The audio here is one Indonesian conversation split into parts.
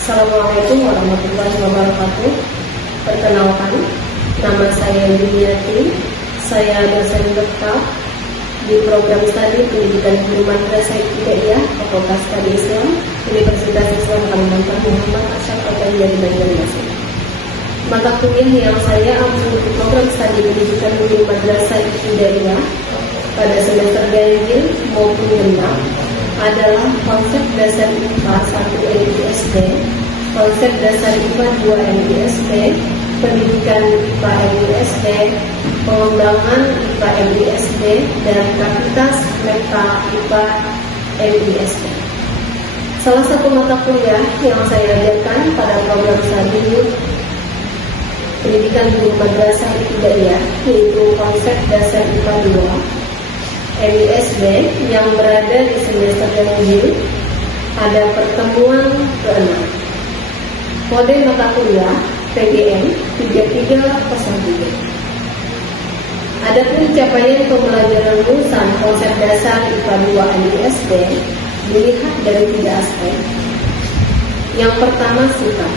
Assalamualaikum warahmatullahi wabarakatuh. Perkenalkan, nama saya Yuniati. Saya dosen tetap di program studi pendidikan guru madrasah ibtidaiyah Fakultas Studi Islam Universitas Islam Kalimantan Muhammad Asyaf Al-Tayyari Banjarmasin. Mata kuliah yang saya ambil di program studi pendidikan guru madrasah ibtidaiyah pada semester ganjil maupun genap adalah konsep dasar IPA 1 MISD, konsep dasar IPA 2 MISD, pendidikan IPA MISD, pengembangan IPA MISD, dan Fakultas Meta IPA MISD. Salah satu mata kuliah yang saya ajarkan pada program studi pendidikan guru madrasah ibtidaiyah yaitu konsep dasar IPA 2 MISD yang berada di semester ganjil pada pertemuan ke-6. Kode mata kuliah PGM 3303. Adapun capaian pembelajaran lulusan konsep dasar IPA 2 MISD dilihat dari 3 aspek. Yang pertama sikap,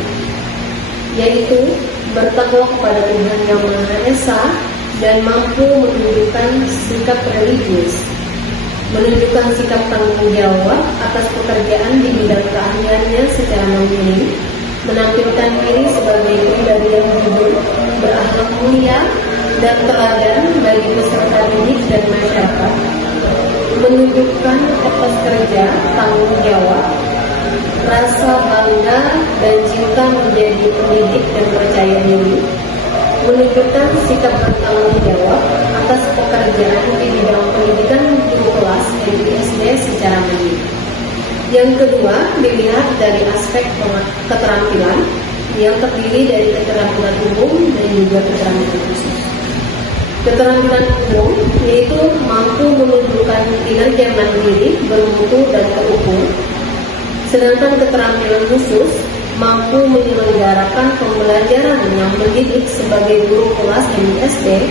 yaitu bertakwa kepada Tuhan Yang Maha Esa dan mampu menunjukkan sikap religius, menunjukkan sikap tanggung jawab atas pekerjaan di bidang keahliannya secara mandiri, menampilkan diri sebagai pribadi yang jujur, berakhlak mulia dan teladan bagi peserta didik dan masyarakat, menunjukkan etos kerja, tanggung jawab, rasa bangga dan cinta menjadi pendidik dan percaya diri, menunjukkan sikap bertanggung jawab atas pekerjaan di bidang pendidikan guru kelas MISD secara mandiri. Yang kedua, dilihat dari aspek keterampilan yang terdiri dari keterampilan umum dan juga keterampilan khusus. Keterampilan umum yaitu mampu menunjukkan kinerja mandiri, bermutu dan terukur. Sedangkan keterampilan khusus mampu menyelenggarakan pembelajaran yang mendidik sebagai guru kelas MISD,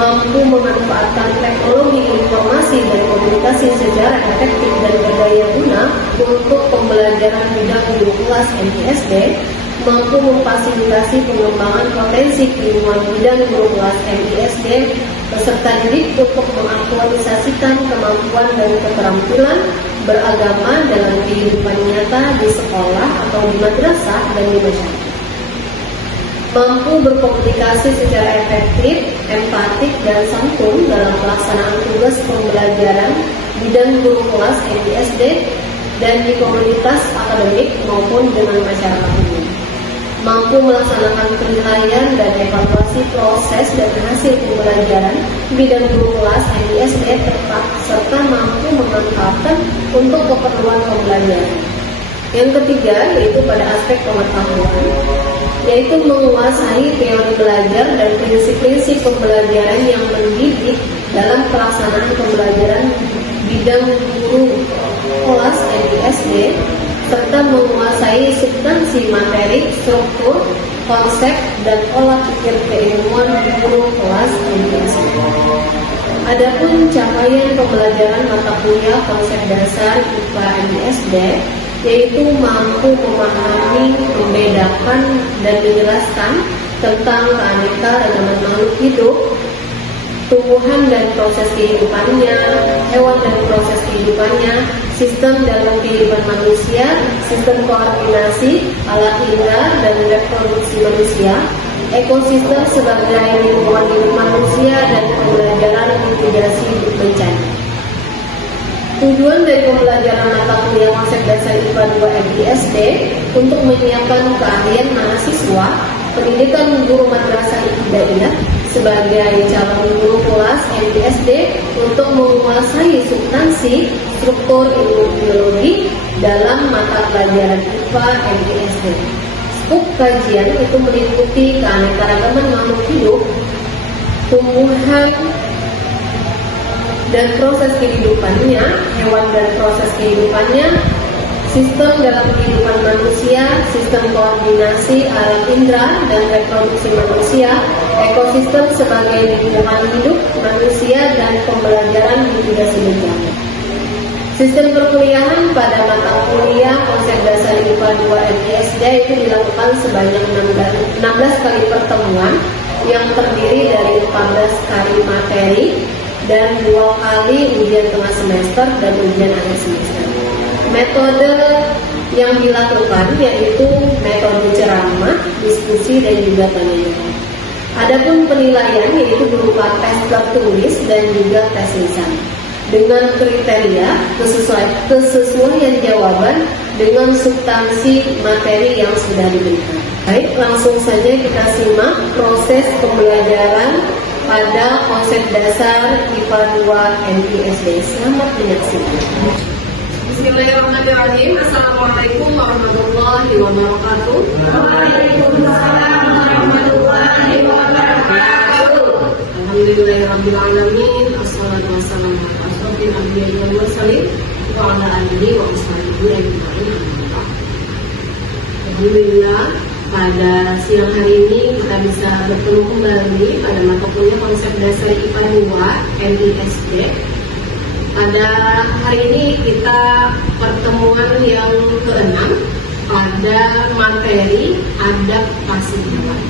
mampu memanfaatkan teknologi informasi dan komunikasi secara efektif dan berdaya guna untuk pembelajaran bidang guru kelas MISD, mampu memfasilitasi pengembangan potensi keilmuan bidang guru kelas MISD peserta didik untuk mengaktualisasikan kemampuan dan keterampilan beragama dalam kehidupan nyata di sekolah atau di madrasah dan di masyarakat. Mampu berkomunikasi secara efektif, empatik, dan santun dalam pelaksanaan tugas pembelajaran bidang guru kelas MISD dan di komunitas akademik maupun dengan masyarakat umum. Mampu melaksanakan penilaian dan evaluasi proses dan hasil pembelajaran bidang guru kelas MISD tepat serta mampu memanfaatkan untuk keperluan pembelajaran. Yang ketiga yaitu pada aspek pengetahuan, yaitu menguasai teori belajar dan prinsip-prinsip pembelajaran yang mendidik dalam pelaksanaan pembelajaran bidang guru kelas MISD serta menguasai substansi materi, struktur, konsep, dan olah pikir keilmuan guru kelas MISD. Adapun capaian pembelajaran mata kuliah konsep dasar IPA MISD yaitu mampu memahami, membedakan, dan menjelaskan tentang keanekaragaman makhluk hidup, tumbuhan dan proses kehidupannya, hewan dan proses kehidupannya, sistem dalam kehidupan manusia, sistem koordinasi, alat indera dan reproduksi manusia, ekosistem sebagai lingkungan hidup manusia, dan pembelajaran mitigasi bencana. Tujuan dari pembelajaran mata kuliah konsep dasar IPA 2 MISD untuk menyiapkan keahlian mahasiswa pendidikan guru madrasah ibtidaiyah sebagai calon guru kelas MISD untuk menguasai substansi struktur ilmu biologi dalam mata pelajaran IPA MISD. Skop kajian itu meliputi keanekaragaman makhluk hidup, tumbuhan dan proses kehidupannya, hewan dan proses kehidupannya, sistem dalam kehidupan manusia, sistem koordinasi alat indera dan reproduksi manusia, ekosistem sebagai lingkungan hidup manusia, dan pembelajaran mitigasi bencana. Sistem perkuliahan pada mata kuliah konsep dasar IPA 2 MISD itu dilakukan sebanyak 16 kali pertemuan yang terdiri dari 14 kali materi dan 2 kali ujian tengah semester dan ujian akhir semester. Metode yang dilakukan yaitu metode ceramah, diskusi, dan juga tanya jawab. Adapun penilaian yaitu berupa tes tertulis dan juga tes lisan dengan kriteria kesesuaian jawaban dengan substansi materi yang sudah diberikan. Baik, langsung saja kita simak proses pembelajaran pada konsep dasar IPA 2 MISD. Selamat menyaksikan. Bismillahirrahmanirrahim. Assalamualaikum warahmatullahi wabarakatuh. Waalaikumsalam warahmatullahi wabarakatuh. Alhamdulillahirabbil alamin. Assalatu wassalamu ala asyrofil anbiya'i wal mursalin wa ala alihi wa ashabihi ajma'in. Alhamdulillah, pada siang hari ini kita bisa bertemu kembali pada mata kuliah konsep dasar IPA 2 MISD. Pada hari ini kita pertemuan yang ke-6 pada materi adaptasi hewan.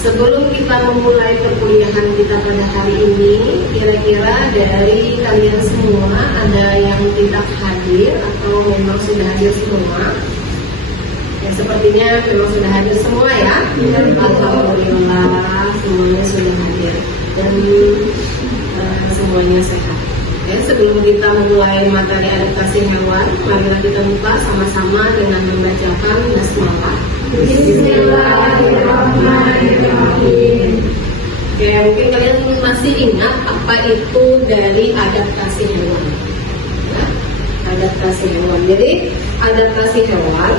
Sebelum kita memulai perkuliahan kita pada hari ini, kira-kira dari kalian semua ada yang tidak hadir atau memang sudah hadir semua? Ya, sepertinya memang sudah hadir semua ya. Alhamdulillah, semuanya sudah hadir dan semuanya sehat. Ya, sebelum kita memulai materi adaptasi hewan, marilah kita buka sama-sama dengan membacakan basmalah. Bismillahirrahmanirrahim. Oke, mungkin kalian masih ingat apa itu dari adaptasi hewan. Ya, adaptasi hewan. Jadi adaptasi hewan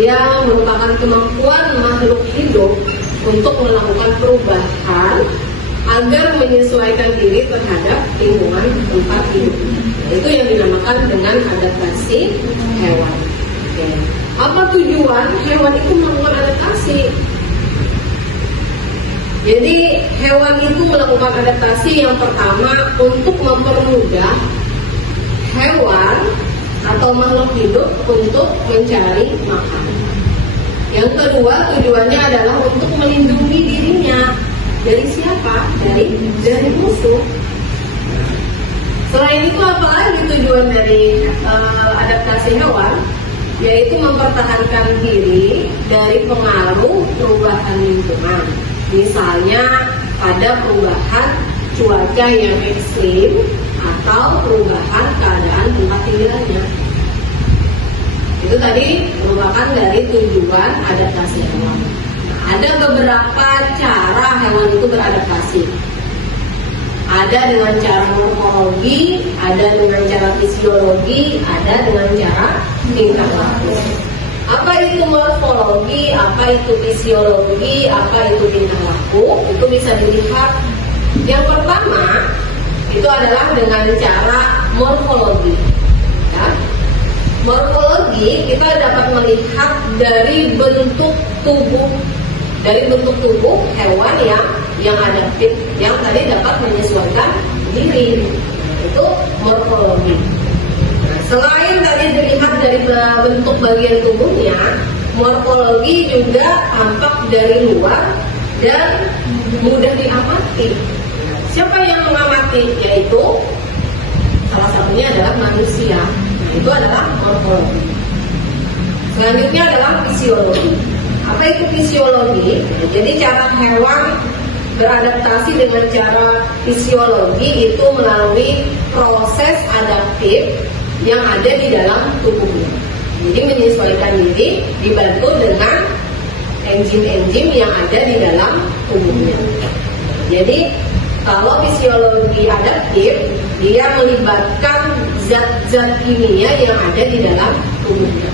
dia merupakan kemampuan makhluk hidup untuk melakukan perubahan agar menyesuaikan diri terhadap lingkungan tempat hidup. Itu yang dinamakan dengan adaptasi hewan. Oke. Apa tujuan hewan itu melakukan adaptasi? Jadi hewan itu melakukan adaptasi yang pertama untuk mempermudah hewan atau makhluk hidup untuk mencari makan. Yang kedua, tujuannya adalah untuk melindungi dirinya. Dari siapa? Dari musuh. Selain itu, apa lagi tujuan dari adaptasi hewan? Yaitu mempertahankan diri dari pengaruh perubahan lingkungan. Misalnya pada perubahan cuaca yang ekstrim atau perubahan keadaan tempat tinggalnya. Itu tadi merupakan dari tujuan adaptasi hewan. Ada beberapa cara hewan itu beradaptasi. Ada dengan cara morfologi, ada dengan cara fisiologi, ada dengan cara tingkah laku. Apa itu morfologi, apa itu fisiologi, apa itu tingkah laku? Itu bisa dilihat. Yang pertama itu adalah dengan cara morfologi. Ya. Morfologi kita dapat melihat dari bentuk tubuh hewan yang adaptif, yang tadi dapat menyesuaikan diri. Itu morfologi. Nah, selain tadi dilihat dari bentuk bagian tubuhnya, morfologi juga tampak dari luar dan mudah diamati. Siapa yang mengamati? Yaitu salah satunya adalah manusia. Nah, itu adalah morfologi. Selanjutnya adalah fisiologi. Apa itu fisiologi? Jadi cara hewan beradaptasi dengan cara fisiologi itu melalui proses adaptif yang ada di dalam tubuhnya. Jadi menyesuaikan diri dibantu dengan enzim-enzim yang ada di dalam tubuhnya. Jadi kalau fisiologi adaptif, dia melibatkan zat-zat kimia yang ada di dalam tubuhnya.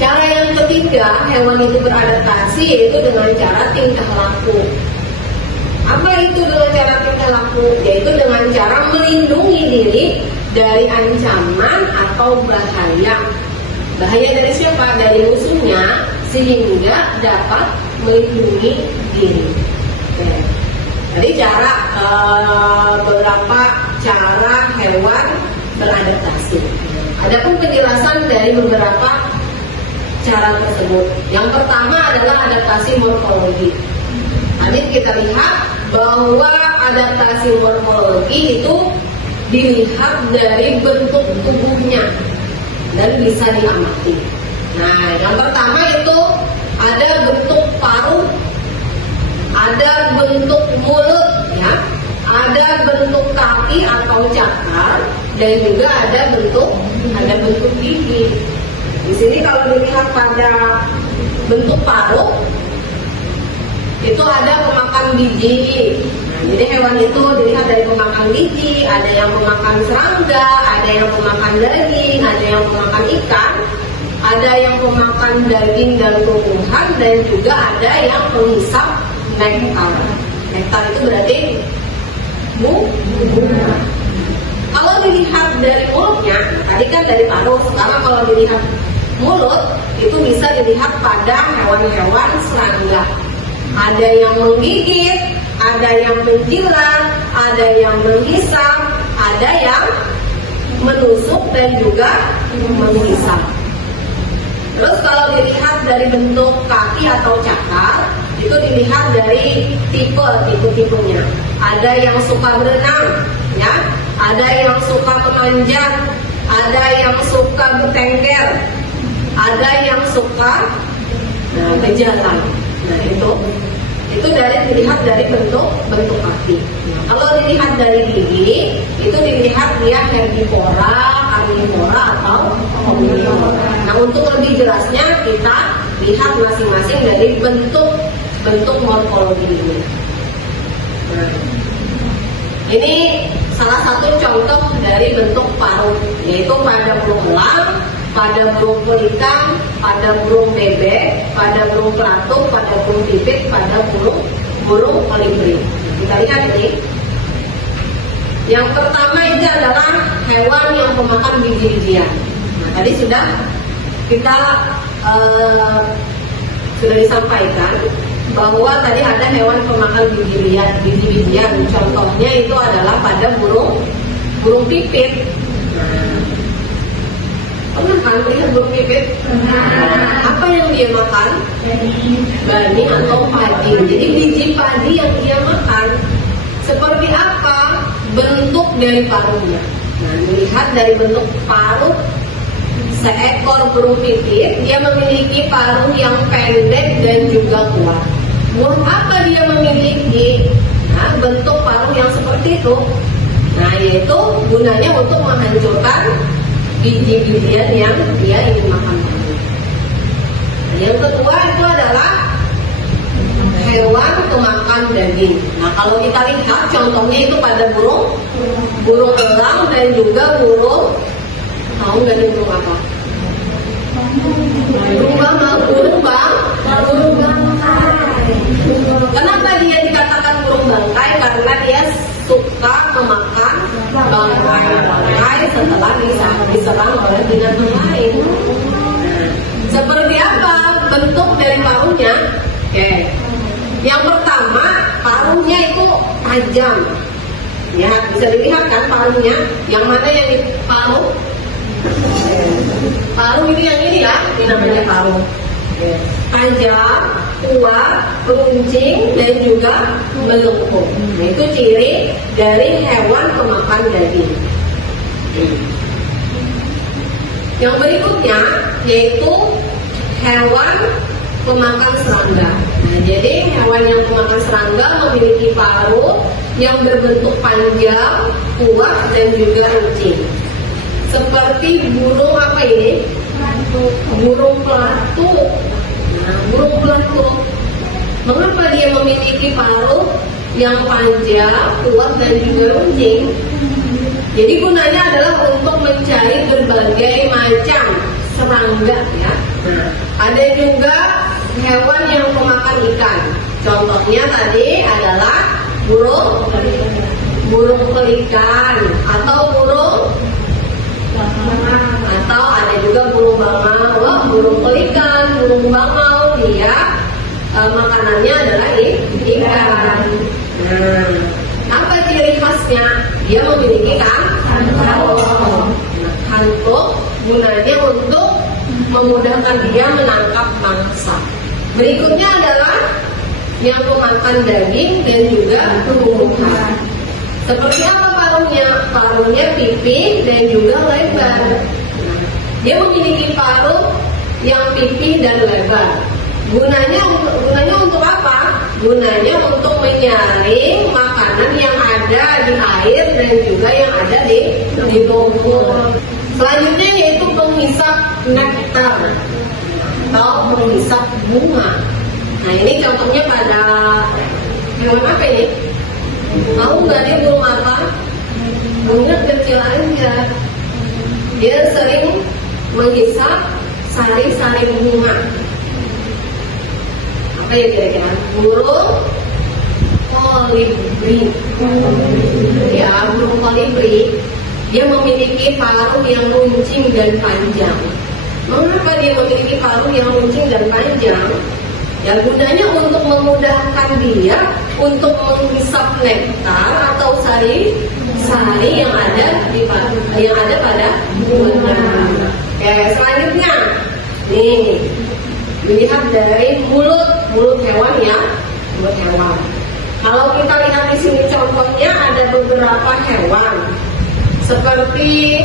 Cara yang ketiga, hewan itu beradaptasi yaitu dengan cara tingkah laku. Apa itu dengan cara tingkah laku? Yaitu dengan cara melindungi diri dari ancaman atau bahaya. Bahaya dari siapa? Dari musuhnya, sehingga dapat melindungi diri. Oke. Jadi beberapa cara hewan beradaptasi. Adapun penjelasan dari beberapa cara tersebut. Yang pertama adalah adaptasi morfologi. Tadi kita lihat bahwa adaptasi morfologi itu dilihat dari bentuk tubuhnya dan bisa diamati. Nah, yang pertama itu ada bentuk paruh, ada bentuk mulut, ya, ada bentuk kaki atau cakar, dan juga ada bentuk gigi. Di sini kalau dilihat pada bentuk paruh itu ada pemakan biji. Nah, jadi hewan itu dilihat dari pemakan biji, ada yang pemakan serangga, ada yang pemakan daging, ada yang pemakan ikan, ada yang pemakan daging dan tumbuhan, dan juga ada yang penghisap nektar. Nektar itu berarti bunga. Kalau dilihat dari mulutnya, tadi kan dari paruh, sekarang kalau dilihat mulut itu bisa dilihat pada hewan-hewan serangga. Ada yang menggigit, ada yang menjilat, ada yang menghisap, ada yang menusuk dan juga menghisap. Terus kalau dilihat dari bentuk kaki atau cakar, itu dilihat dari tipe-tipenya. Ada yang suka berenang, ya, ada yang suka memanjat, ada yang suka bertengger, ada yang suka berjalan. Nah, itu dilihat dari bentuk kaki. Nah, kalau dilihat dari gigi, itu dilihat dia herbivora, karnivora atau omnivora. Nah, untuk lebih jelasnya kita lihat masing-masing dari bentuk morfologi ini. Nah, ini salah satu contoh dari bentuk paruh, yaitu pada burung elang, pada burung pelikan, pada burung bebek, pada burung pelatuk, pada burung pipit, pada burung kolibri. Kita lihat ini. Yang pertama ini adalah hewan yang pemakan biji-bijian. Nah, tadi sudah kita sudah disampaikan bahwa tadi ada hewan pemakan biji-bijian. Contohnya itu adalah pada burung pipit. Pernah kan lihat burung pipit? Apa yang dia makan? Benih atau padi. Jadi biji padi yang dia makan. Seperti apa bentuk dari paruhnya? Nah, dilihat dari bentuk paruh seekor burung pipit, dia memiliki paruh yang pendek dan juga kuat. Burung apa dia memiliki? Nah, bentuk paruh yang seperti itu. Nah, yaitu gunanya untuk menghancurkan biji-bijian yang dia ingin makan. Nah, yang kedua itu adalah hewan pemakan daging. Nah, kalau kita lihat contohnya itu pada burung elang dan juga burung, tahu nggak nih burung apa? Burung bangkai. Kenapa dia dikatakan burung bangkai? Karena dia suka memakan bangkai setelah diserang oleh binatang lain. Seperti apa bentuk dari paruhnya? Oke. Yang pertama, paruhnya itu tajam. Ya, bisa dilihat kan paruhnya. Yang mana yang di paruh? Paruh ini yang ini ya, ini namanya paruh. Tajam, kuat, runcing, dan juga melengkung. Nah, itu ciri dari hewan pemakan daging. Yang berikutnya yaitu hewan pemakan serangga. Nah, jadi hewan yang pemakan serangga memiliki paruh yang berbentuk panjang, kuat, dan juga runcing. Seperti burung apa ini? Burung pelatuk. Nah, burung pelatuk. Mengapa dia memiliki paruh yang panjang, kuat, dan juga runcing? Jadi gunanya adalah untuk mencari berbagai macam serangga, ya. Nah, ada juga hewan yang pemakan ikan. Contohnya tadi adalah burung pelikan atau ada juga burung bangau. Wah, burung pelikan, burung bangau dia makanannya adalah ikan. Nah, apa ciri khasnya? Dia memiliki kantong. gunanya untuk memudahkan dia menangkap mangsa. Berikutnya adalah yang memakan daging dan juga tumbuhan. Seperti apa paruhnya? Paruhnya pipih dan juga lebar. Dia memiliki paruh yang pipih dan lebar. Gunanya untuk apa? Gunanya untuk menyaring makanan yang ada di air dan juga yang ada di tubuh. Selanjutnya yaitu penghisap nektar atau penghisap bunga. Nah ini contohnya pada hewan apa ini? Tahu nggak nih burung apa? Burungnya kecil aja. Dia sering menghisap sari-sari bunga. Apa ya kira-kira? Burung kolibri. Ya, burung kolibri. Dia memiliki paruh yang runcing dan panjang. Mengapa dia memiliki paruh yang runcing dan panjang? Ya gunanya untuk memudahkan dia untuk menghisap nektar atau sari-sari yang ada pada bunga. Oke, selanjutnya nih dilihat dari mulut hewan ya, mulut hewan. Kalau kita lihat di sini contohnya ada beberapa hewan seperti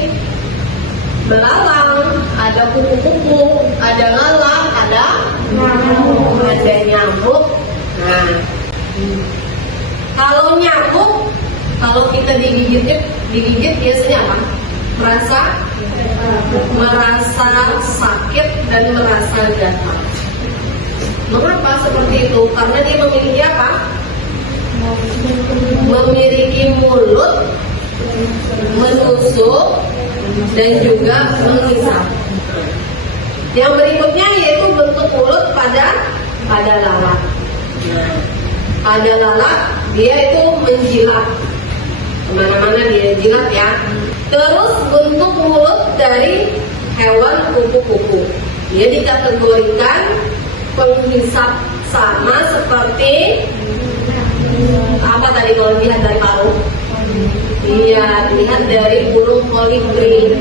belalang, ada kupu-kupu, ada lalat, ada nyamuk. Nah, kalau nyamuk, kalau kita digigit biasanya apa? Merasa sakit dan merasa gatal. Mengapa seperti itu? Karena dia memiliki apa? Memiliki mulut menusuk dan juga menghisap. Yang berikutnya yaitu bentuk mulut pada lalat. Pada lalat dia itu menjilat, kemana-mana dia jilat ya. Terus bentuk mulut dari hewan kupu-kupu, dia dikategorikan penghisap sama seperti apa tadi kalau dilihat dari paruh? Iya, dilihat dari burung kolibri,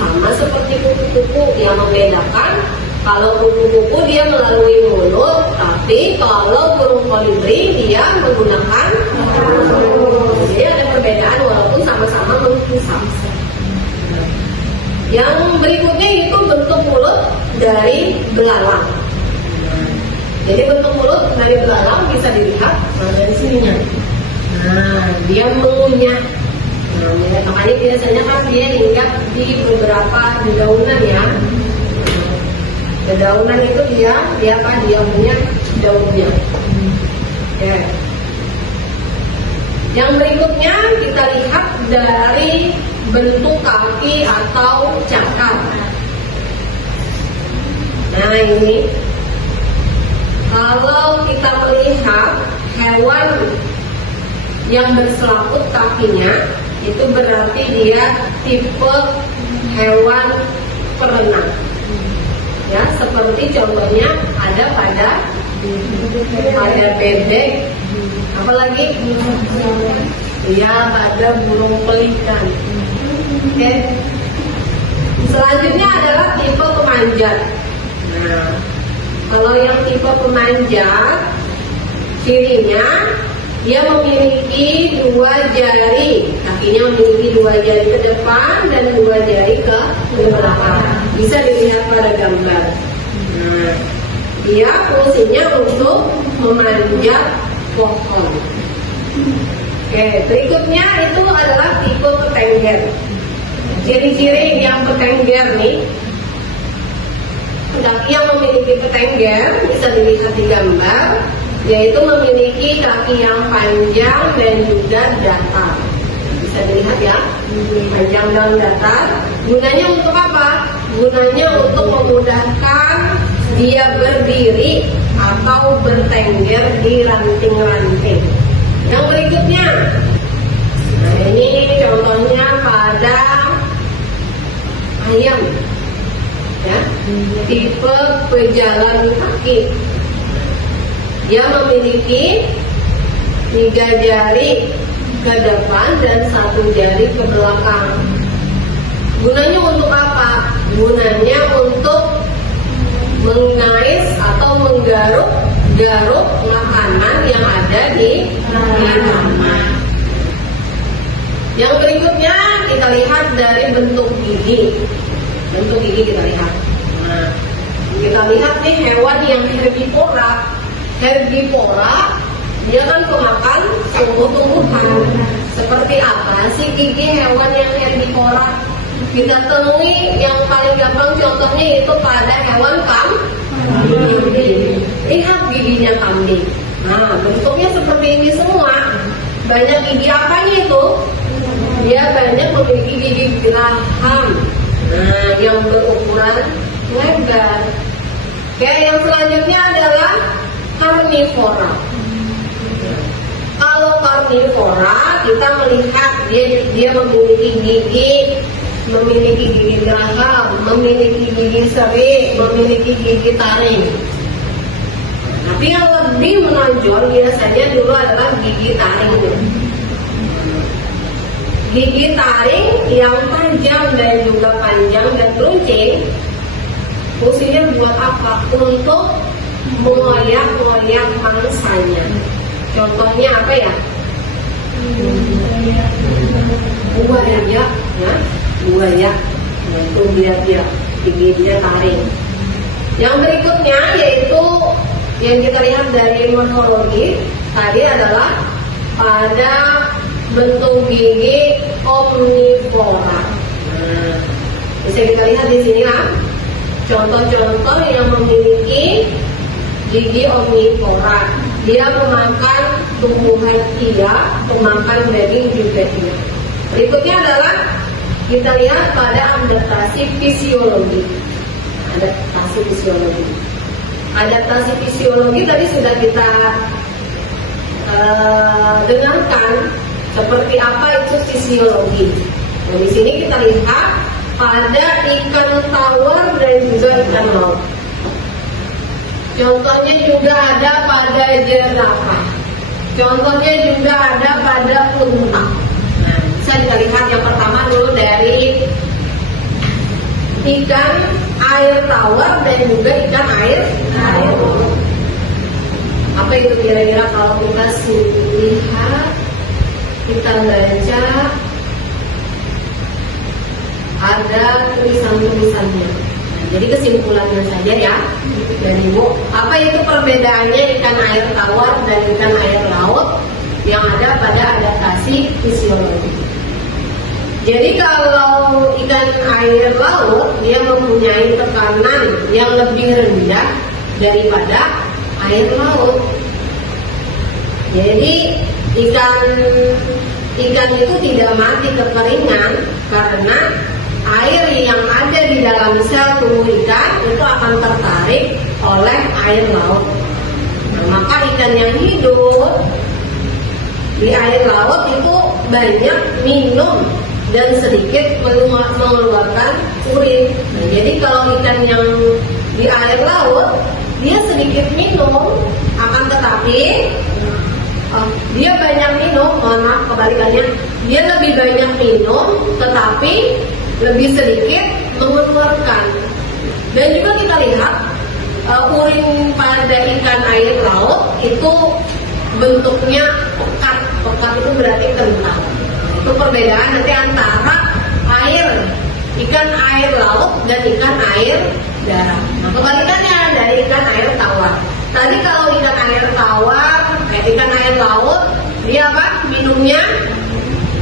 sama seperti kupu-kupu. Yang membedakan kalau kupu-kupu dia melalui mulut, tapi kalau burung kolibri dia menggunakan paruh. Jadi ada perbedaan walaupun sama-sama menghisap. Yang berikutnya itu bentuk mulut dari belalang. Jadi bentuk mulut dari belalang bisa dilihat dari sininya. Nah, dia mengunyah. Nah, makanya biasanya kan dia hinggap di beberapa dedaunan ya. Dedaunan itu dia punya daunnya. Ya. Yang berikutnya kita lihat dari bentuk kaki atau cakar. Nah ini, kalau kita melihat hewan yang berselaput kakinya, itu berarti dia tipe hewan perenang. Ya, seperti contohnya ada pada bebek, apalagi ya pada burung pelikan. Oke. Selanjutnya adalah tipe pemanjat. Nah, kalau yang tipe pemanjat, cirinya dia memiliki 2 jari, kakinya memiliki 2 jari ke depan dan 2 jari ke belakang. Bisa dilihat pada gambar. Nah, dia fungsinya untuk memanjat pohon. Oke, berikutnya itu adalah tipe petengger. Ciri-ciri yang petengger nih, kaki yang memiliki petengger bisa dilihat di gambar, yaitu memiliki kaki yang panjang dan juga datar. Bisa dilihat ya, panjang dan datar. Gunanya untuk apa? Gunanya untuk memudahkan dia berdiri atau bertengger di ranting-ranting. Yang berikutnya, nah ini contohnya pada ayam, ya, tipe pejalan kaki. Dia memiliki 3 jari ke depan dan 1 jari ke belakang. Gunanya untuk apa? gunanya untuk mengais atau menggaruk makanan yang ada di rahang. Yang berikutnya kita lihat dari bentuk gigi. Bentuk gigi kita lihat. Nah, kita lihat nih hewan yang herbivora. Herbivora dia kan pemakan tumbuh-tumbuhan. Seperti apa sih gigi hewan yang herbivora? Kita temui yang paling gampang contohnya itu pada hewan kambing. Lihat giginya kambing. Nah, bentuknya seperti ini semua. Banyak gigi apanya itu? Dia banyak memiliki gigi geraham. Nah, yang berukuran lebar. Oke, yang selanjutnya adalah karnivora. Kalau karnivora kita melihat dia memiliki gigi geraham, memiliki gigi seri, memiliki gigi taring. Tapi yang lebih menonjol biasanya dulu adalah gigi taring. Gigi taring yang tajam dan juga panjang dan runcing, fungsinya buat apa? Untuk mengoyak-ngoyak mangsanya. Contohnya apa ya? Buaya, ya, buaya. Nah, itu dia giginya taring. Yang berikutnya yaitu yang kita lihat dari morfologi tadi adalah pada bentuk gigi omnivora. Nah, bisa kita lihat di sini lah contoh-contoh yang memiliki gigi omnivora. Dia memakan tumbuhan iya, memakan daging juga iya. Berikutnya adalah kita lihat pada adaptasi fisiologi. Adaptasi fisiologi tadi sudah kita dengarkan seperti apa itu fisiologi. Nah, di sini kita lihat pada ikan tawar dan juga ikan laut. Contohnya juga ada pada jerapah. Contohnya juga ada pada unta. Nah, bisa kita lihat yang pertama dulu dari ikan air tawar dan juga ikan air laut. Apa itu kira-kira kalau kita lihat, kita baca ada tulisan-tulisannya. Nah, jadi kesimpulannya saja ya dari Ibu, apa itu perbedaannya ikan air tawar dan ikan air laut yang ada pada adaptasi fisiologi. Jadi kalau ikan air laut dia mempunyai tekanan yang lebih rendah daripada air laut. Jadi ikan itu tidak mati kekeringan karena air yang ada di dalam sel tubuh ikan itu akan tertarik oleh air laut. Nah, maka ikan yang hidup di air laut itu banyak minum dan sedikit mengeluarkan urin. Nah, jadi kalau ikan yang di air laut dia sedikit minum, akan tetapi dia banyak minum, mohon maaf kebalikannya, dia lebih banyak minum tetapi lebih sedikit mengeluarkan. Dan juga kita lihat urin pada ikan air laut itu bentuknya pekat itu berarti kental. Itu perbedaan nanti antara ikan air laut dan ikan air darat. Nah, kebalikannya dari ikan air tawar. Tadi kalau ikan air tawar, ikan air laut, dia apa?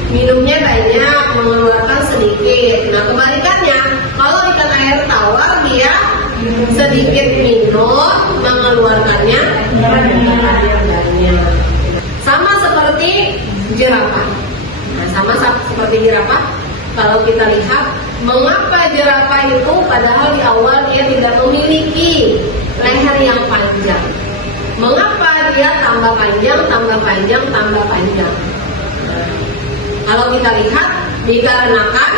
Minumnya banyak, mengeluarkan sedikit. Nah, kebalikannya, kalau ikan air tawar dia sedikit minum, mengeluarkannya banyak. Sama seperti jerapah. Nah, sama seperti jerapah, kalau kita lihat mengapa jerapah itu padahal di awal dia tidak memiliki leher yang panjang. Mengapa dia tambah panjang? Kalau kita lihat dikarenakan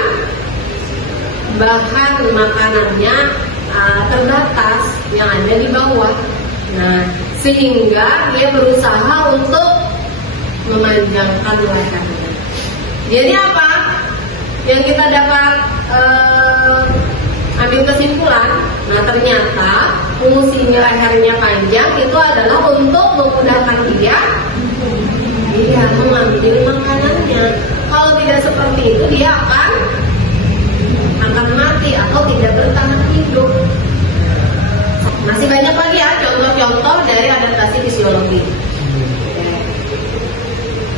bahan makanannya terbatas yang ada di bawah. Nah, sehingga dia berusaha untuk memanjangkan lehernya. Jadi apa yang kita dapat ambil kesimpulan, nah ternyata fungsi lehernya panjang itu adalah untuk memudahkan dia mengambil makanannya. Kalau tidak seperti itu dia akan mati atau tidak bertahan hidup. Masih banyak lagi ya contoh-contoh dari adaptasi fisiologi.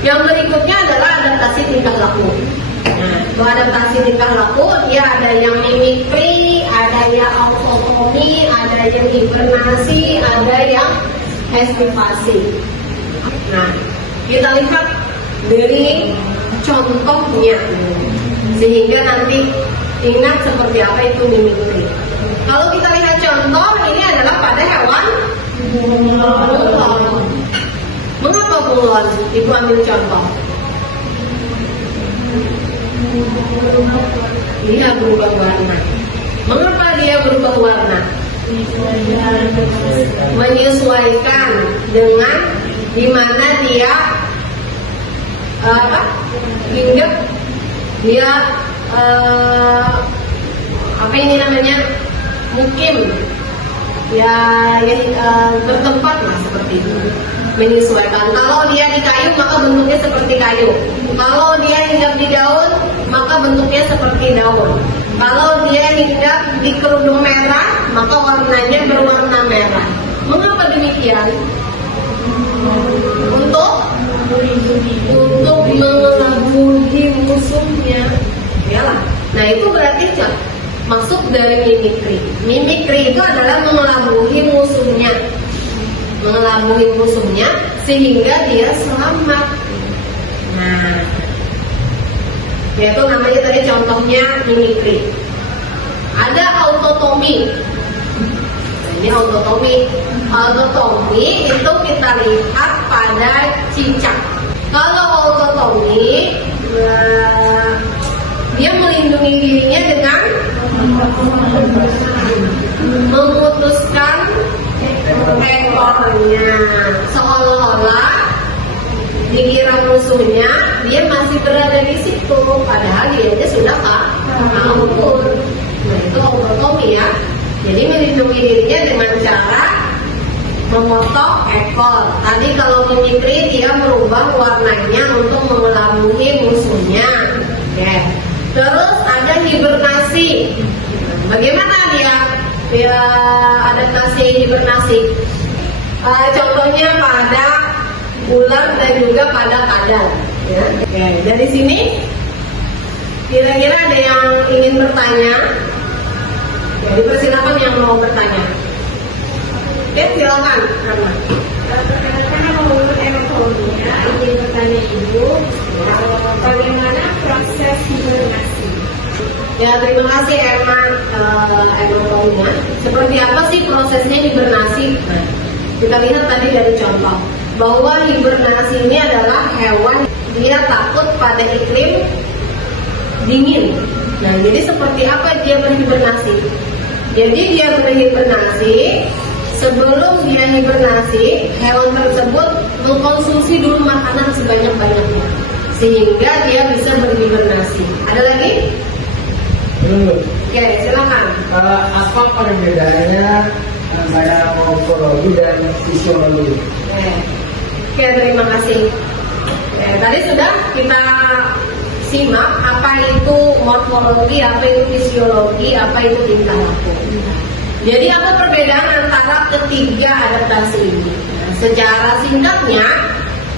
Yang berikutnya adalah adaptasi tingkah laku. Nah, untuk adaptasi tingkah laku, dia ada yang mimikri, ada yang autotomi, ada yang hibernasi, ada yang estivasi. Nah, kita lihat dari contohnya, sehingga nanti ingat seperti apa itu mimikri. Kalau kita lihat contoh, ini adalah pada hewan bunglon. Mengapa bunglon? Ibu ambil contoh. Dia berubah warna. Mengapa dia berubah warna? Menyesuaikan dengan dimana dia hinggap, dia apa ini namanya, mukim, ya bertempat lah seperti itu, menyesuaikan. Kalau dia di kayu maka bentuknya seperti kayu. Kalau dia hinggap di daun maka bentuknya seperti daun. Kalau dia hinggap di kerudung merah maka warnanya berwarna merah. Mengapa demikian? Untuk mengelabui musuhnya. Yalah. Nah itu berarti maksud dari mimikri. Mimikri itu adalah mengelabui musuhnya. Mengelabui musuhnya sehingga dia selamat. Nah, yaitu namanya tadi contohnya mimikri. Ada autotomi. Ini autotomi. Autotomi itu kita lihat pada cicak. Kalau autotomi, dia melindungi dirinya dengan memutuskan ekornya, seolah-olah dikira musuhnya dia masih berada di situ, padahal dia sudah kabur. Nah itu autotomi ya. Jadi melindungi dirinya dengan cara memotong ekor. Tadi kalau mimikri dia merubah warnanya untuk mengelabui musuhnya. Oke. Terus ada hibernasi. Bagaimana dia adaptasi hibernasi? Contohnya pada ular dan juga pada kadal. Ya. Oke. Dari sini kira-kira ada yang ingin bertanya? Jadi persilakan yang mau bertanya. Oke, silakan. Karena menurut anatominya, ingin bertanya Ibu, bagaimana proses hibernasi? Ya, terima kasih Emma Emma. Seperti apa sih prosesnya hibernasi? Nah, kita lihat tadi dari contoh bahwa hibernasi ini adalah hewan dia takut pada iklim dingin. Nah, jadi seperti apa dia berhibernasi? Jadi dia berhibernasi. Sebelum dia hibernasi, hewan tersebut mengkonsumsi dulu makanan sebanyak-banyaknya sehingga dia bisa berhibernasi. Ada lagi? Belum. Oke, silakan. Apa perbedaannya antara morfologi dan fisiologi? Oke, terima kasih. Oke, tadi sudah kita simak apa itu morfologi, apa itu fisiologi, apa itu tingkah laku. Jadi apa perbedaan antara ketiga adaptasi ini? Nah, secara singkatnya,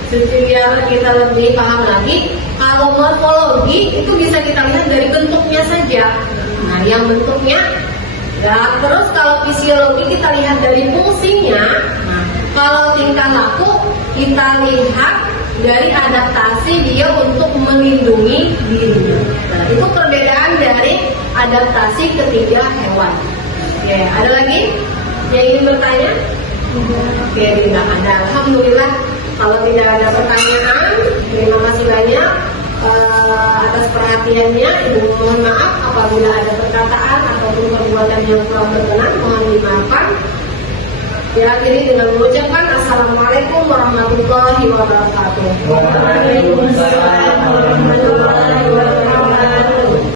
biar kita lebih paham lagi, kalau morfologi itu bisa kita lihat dari bentuknya saja. Nah, yang bentuknya, ya, terus kalau fisiologi kita lihat dari fungsinya. Nah, kalau tingkah laku kita lihat dari adaptasi dia untuk melindungi diri. Nah, itu perbedaan dari adaptasi ketiga hewan. Oke, ada lagi yang ingin bertanya? Oke, tidak ada. Alhamdulillah. Kalau tidak ada pertanyaan, terima kasih banyak atas perhatiannya. Ibu mohon maaf apabila ada perkataan ataupun perbuatan yang kurang berkenan, mohon dimaafkan. Diakhiri dengan mengucapkan Assalamualaikum warahmatullahi wabarakatuh. Waalaikumsalam warahmatullahi wabarakatuh.